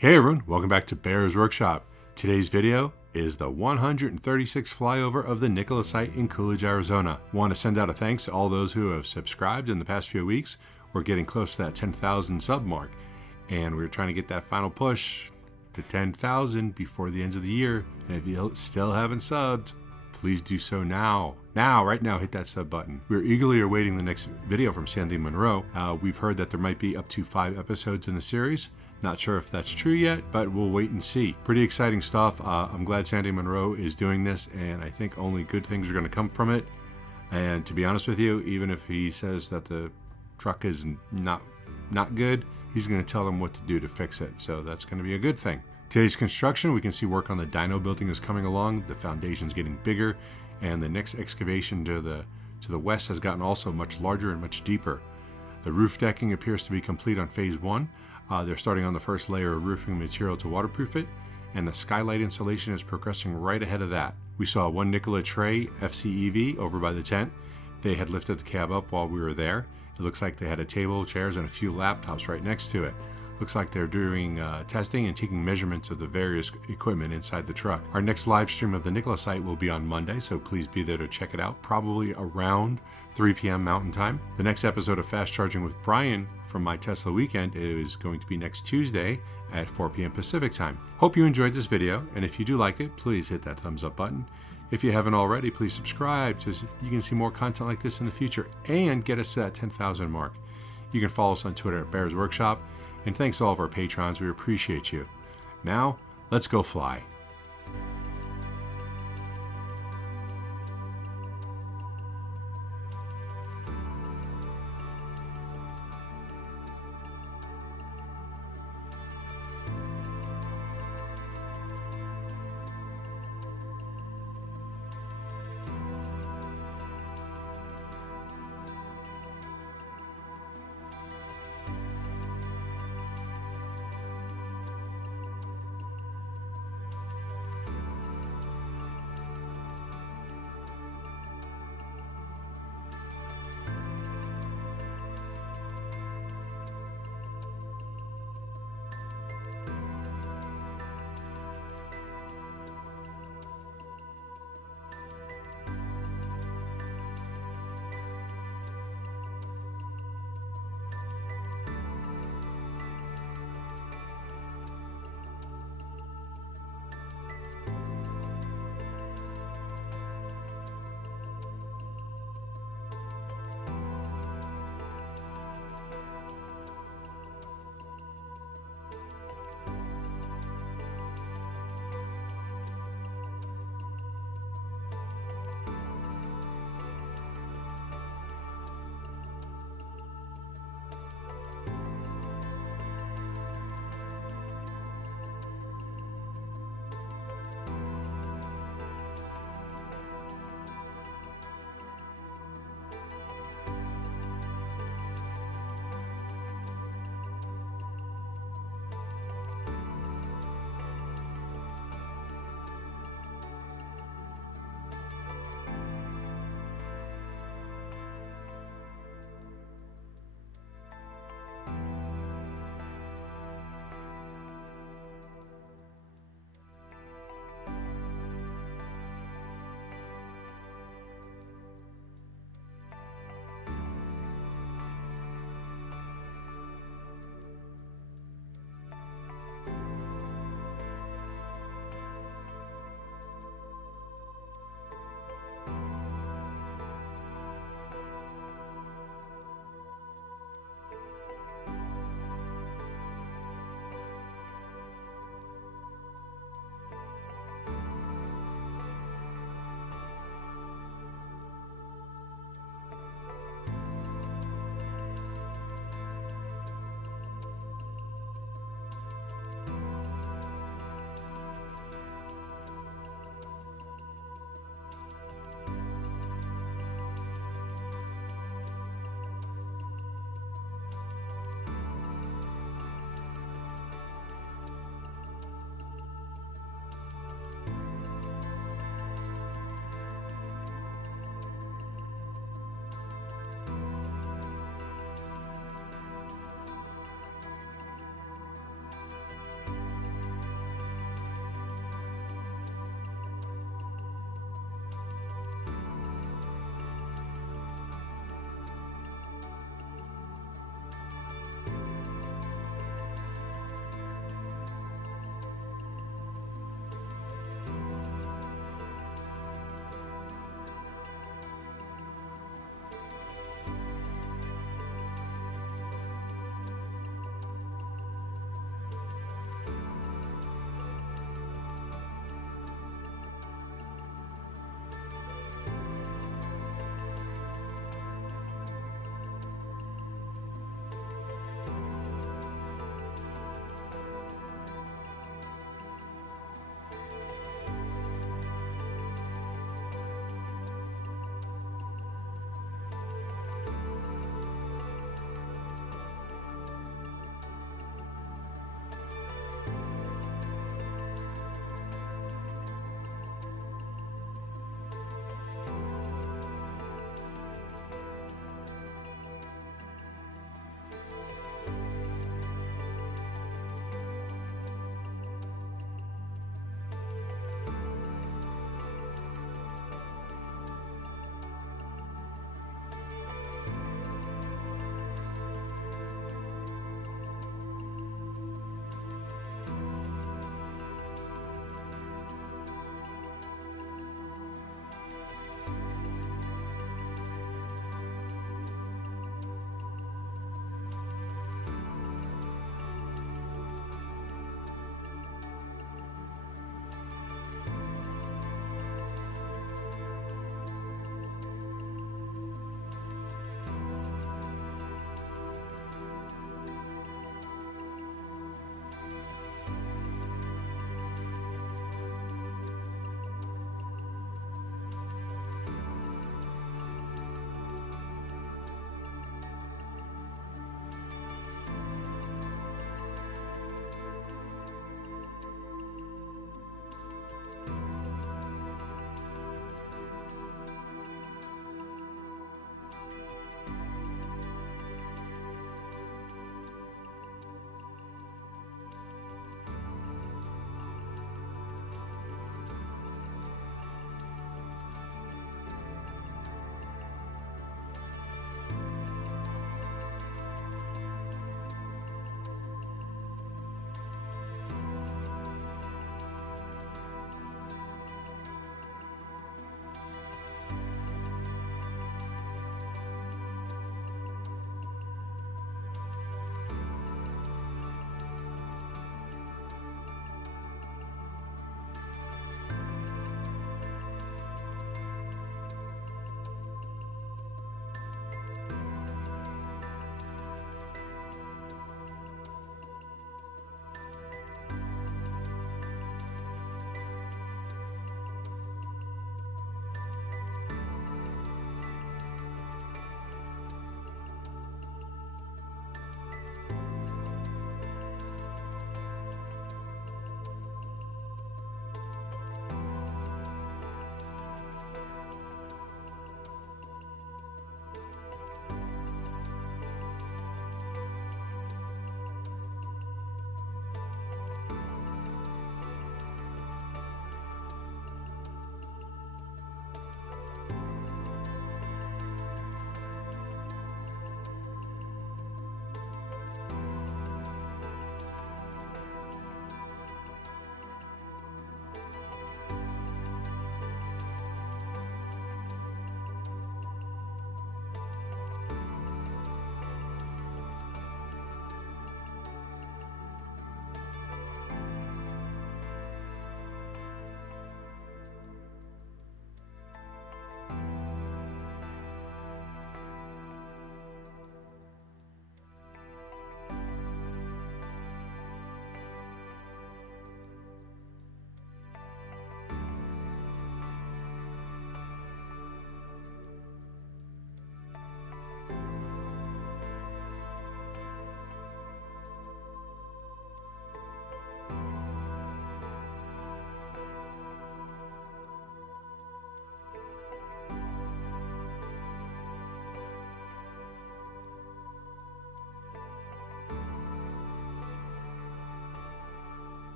Hey everyone, welcome back to Bear's Workshop. Today's video is the 136th flyover of the Nikola site in Coolidge, Arizona. Want to send out a thanks to all those who have subscribed in the past few weeks. We're getting close to that 10,000 sub mark, and we're trying to get that final push to 10,000 before the end of the year. And if you still haven't subbed, please do so now. Right now, hit that sub button. We're eagerly awaiting the next video from Sandy Monroe. We've heard that there might be up to 5 episodes in the series. Not sure if that's true yet, but we'll wait and see. Pretty exciting stuff. I'm glad Sandy Monroe is doing this, and I think only good things are going to come from it. And to be honest with you, even if he says that the truck is not good, he's going to tell them what to do to fix it. So that's going to be a good thing. Today's construction, we can see work on the dyno building is coming along. The foundation's getting bigger, and the next excavation to the west has gotten also much larger and much deeper. The roof decking appears to be complete on phase 1. They're starting on the first layer of roofing material to waterproof it, and the skylight installation is progressing right ahead of that. We saw one Nikola Tre FCEV over by the tent. They had lifted the cab up while we were there. It looks like they had a table, chairs, and a few laptops right next to it. Looks like they're doing testing and taking measurements of the various equipment inside the truck. Our next live stream of the Nikola site will be on Monday, so please be there to check it out, probably around 3 p.m. Mountain Time. The next episode of Fast Charging with Brian from My Tesla Weekend is going to be next Tuesday at 4 p.m. Pacific Time. Hope you enjoyed this video, and if you do like it, please hit that thumbs up button. If you haven't already, please subscribe so you can see more content like this in the future and get us to that 10,000 mark. You can follow us on Twitter at Bear's Workshop. And thanks to all of our patrons, we appreciate you. Now, let's go fly.